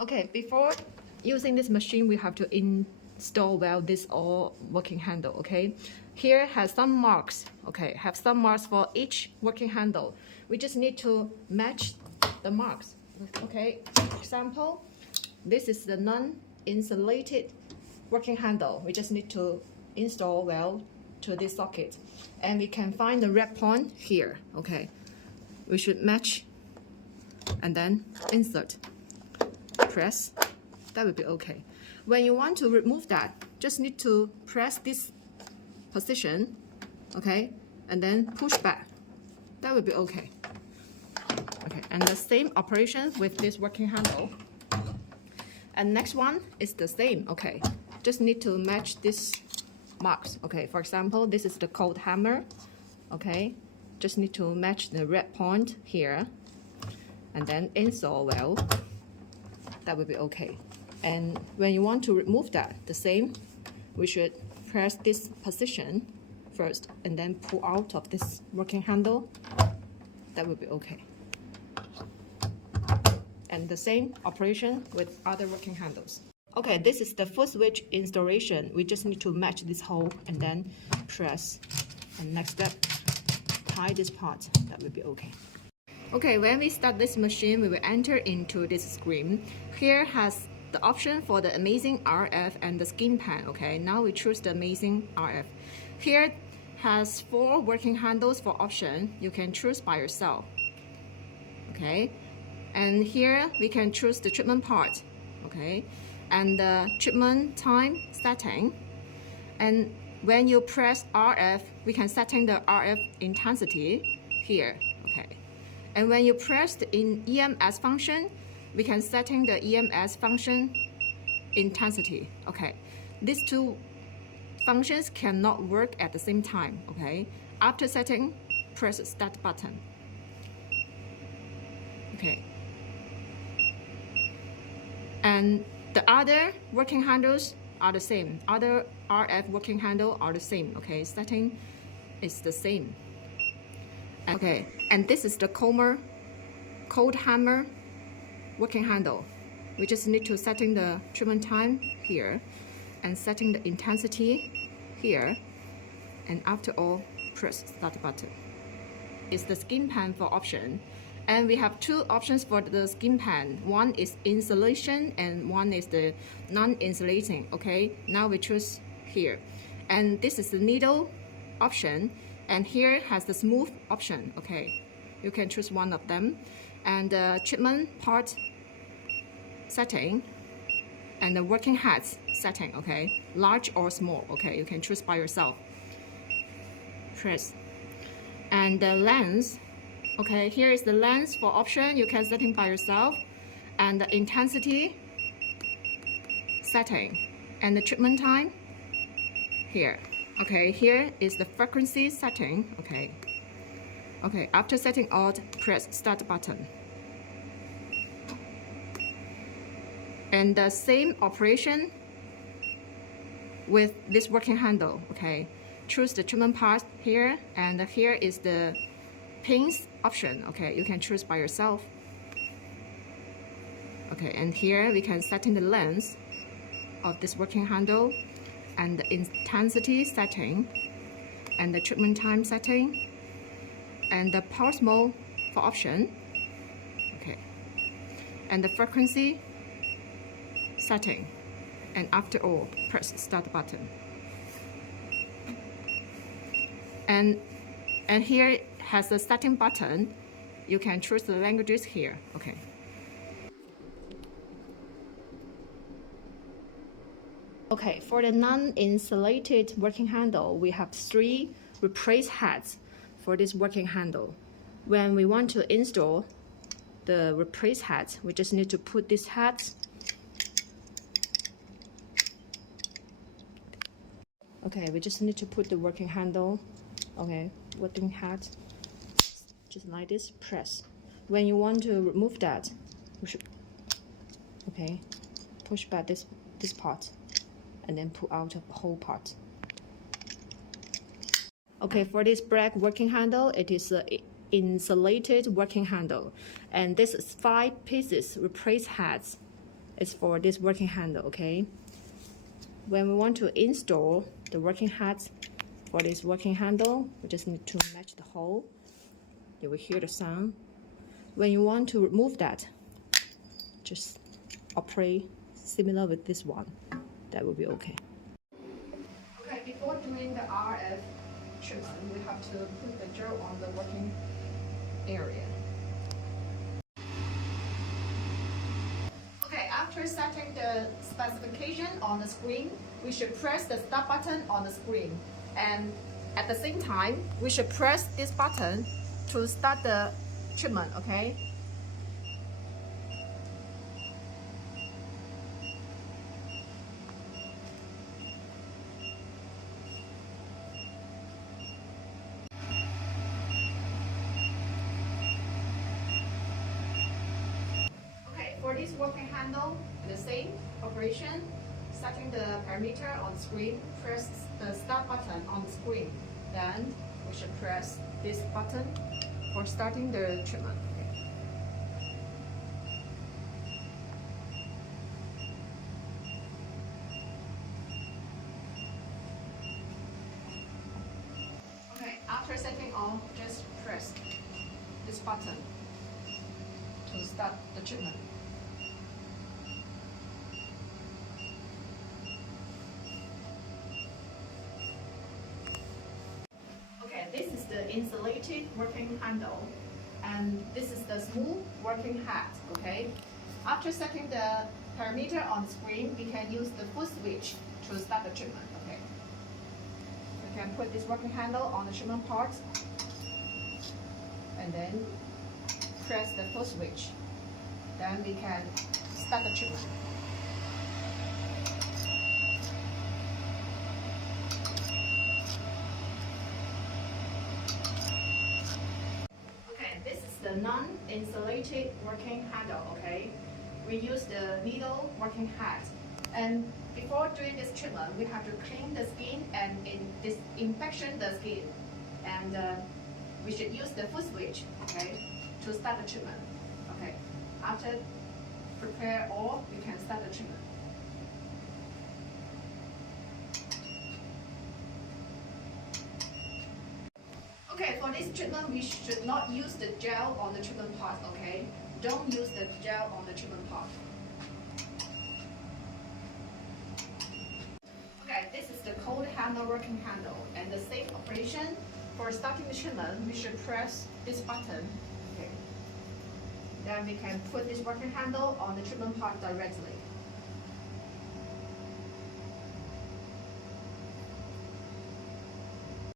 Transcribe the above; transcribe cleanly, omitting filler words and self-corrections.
Okay, before using this machine, we have to install well this all working handle. Okay, here has some marks. Okay, have some marks for each working handle. We just need to match the marks. Okay, for example, this is the non-insulated working handle. We just need to install well to this socket, and we can find the red point here. Okay, we should match and then insert. Press, that will be okay. When you want to remove that, just need to press this position, okay, and then push back. That will be okay. Okay, and the same operation with this working handle. And next one is the same, okay. Just need to match this marks, okay. For example, this is the cold hammer, okay. Just need to match the red point here, and then install well. That will be okay. And when you want to remove that, the same, we should press this position first and then pull out of this working handle. That will be okay. And the same operation with other working handles. Okay, this is the first switch installation. We just need to match this hole and then press. And next step, tie this part. That will be okay. Okay, when we start this machine, we will enter into this screen. Here has the option for the Amazing RF and the Mtskinpen. Okay, now we choose the Amazing RF. Here has 4 working handles for option. You can choose by yourself. Okay, and here we can choose the treatment part. Okay, and the treatment time setting. And when you press RF, we can setting the RF intensity here. Okay. And when you press the EMS function, we can setting the EMS function intensity. Okay, these 2 functions cannot work at the same time. Okay, after setting, press the start button. Okay, and the other working handles are the same. Other RF working handle are the same. Okay, setting is the same. Okay, and this is the cold hammer working handle. We just need to setting the treatment time here and setting the intensity here, and after all, press start button. It's the Mtskinpen for option, and we have 2 options for the Mtskinpen. One is insulation and one is the non-insulating. Okay, now we choose here, and this is the needle option. And here has the smooth option. Okay, you can choose one of them. And the treatment part setting and the working heads setting. Okay, large or small. Okay, you can choose by yourself. Press. And the lens. Okay, here is the lens for option. You can setting by yourself. And the intensity setting and the treatment time here. Okay, here is the frequency setting. Okay. Okay, after setting out, press start button. And the same operation with this working handle. Okay, choose the treatment part here, and here is the pins option. Okay, you can choose by yourself. Okay, and here we can set in the length of this working handle, and the intensity setting, and the treatment time setting, and the pulse mode for option. Okay, and the frequency setting, and after all, press start button. And here has the setting button. You can choose the languages here. Okay. Okay, for the non-insulated working handle, we have 3 replace heads for this working handle. When we want to install the replace heads, we just need to put these heads. Okay, we just need to put the working handle. Okay, working head, just like this, press. When you want to remove that, we should, okay, push back this part, and then pull out the whole part. Okay, for this black working handle, it is an insulated working handle, and this is 5 pieces replace heads. is for this working handle, okay? When we want to install the working hat for this working handle, we just need to match the hole. You will hear the sound. When you want to remove that, just operate similar with this one. That will be okay. Okay, before doing the RF treatment, we have to put the gel on the working area. Okay, after setting the specification on the screen, we should press the start button on the screen. And at the same time, we should press this button to start the treatment, okay? For this working handle, the same operation, setting the parameter on the screen, press the start button on the screen. Then we should press this button for starting the treatment. Okay, after setting on, just press this button to start the treatment. This is the insulated working handle, and this is the smooth working hat, okay? After setting the parameter on the screen, we can use the foot switch to start the treatment, okay? We can put this working handle on the treatment part, and then press the foot switch. Then we can start the treatment. The non-insulated working handle, okay? We use the needle working hat. And before doing this treatment, we have to clean the skin and disinfection the skin. And we should use the foot switch, okay, to start the treatment. Okay, after prepare all, we can start the treatment. Okay, for this treatment, we should not use the gel on the treatment part, okay? Don't use the gel on the treatment part. Okay, this is the cold handle working handle, and the same operation. For starting the treatment, we should press this button, okay? Then we can put this working handle on the treatment part directly.